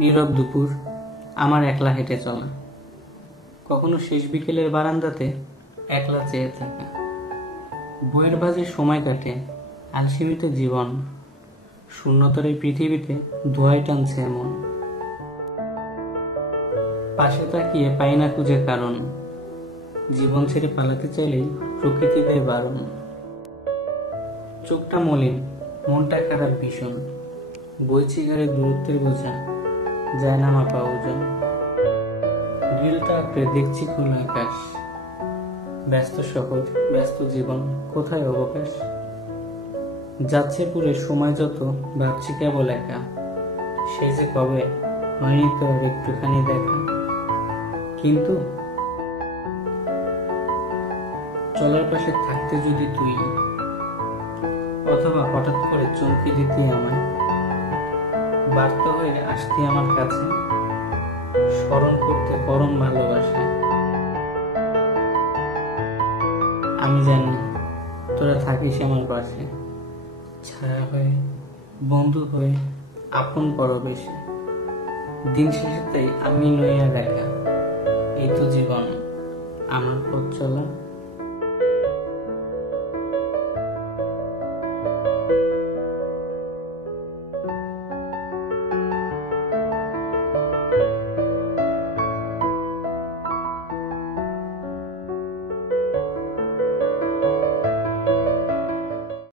নীরব দুপুর, আমার একলা হেঁটে চলা, কখনো শেষ বিকেলের বারান্দাতে একলা চেয়ে থাকা, বইয়ের ভাঁজে সময় কাটে, আলসেমিতে জীবন, শূন্যতর এই পৃথিবীতে ধোঁয়ায় টানছে এমন, পাশে তাকিয়ে পাই না খুঁজে কারণ, জীবন ছেড়ে পালাতে চাইলেই প্রকৃতি দেয় বারণ। চোখটা মলিন, মনটা খারাপ ভীষণ, বইছে ঘাড়ে দূরত্বের বোঝা, যায় না মাপা ওজন। গ্রিলটা আঁকড়ে দেখছি খোলা আকাশ, ব্যস্ত শহর, ব্যস্ত জীবন, কোথায় অবকাশ। যাচ্ছে পুরে সময় যত, ভাবছি কেবল একা, সে যে কবে হয়নি তো আর একটুখানি দেখা। কিন্তু চলার পাশে থাকতে যদি তুই, অথবা হঠাৎ করে চমকে দিতি আমায়, বার্তা হয়ে আসতি আমার কাছে, স্মরণ করতে পরম ভালোবাসায়। আমি জানি তোরা থাকিস আমার পাশে, ছায়া হয়ে, বন্ধু হয়ে, আপন পরবেশে। দিন শেষে তাই আমি নই আর একা, এই তো জীবন, আমার পথ চলা।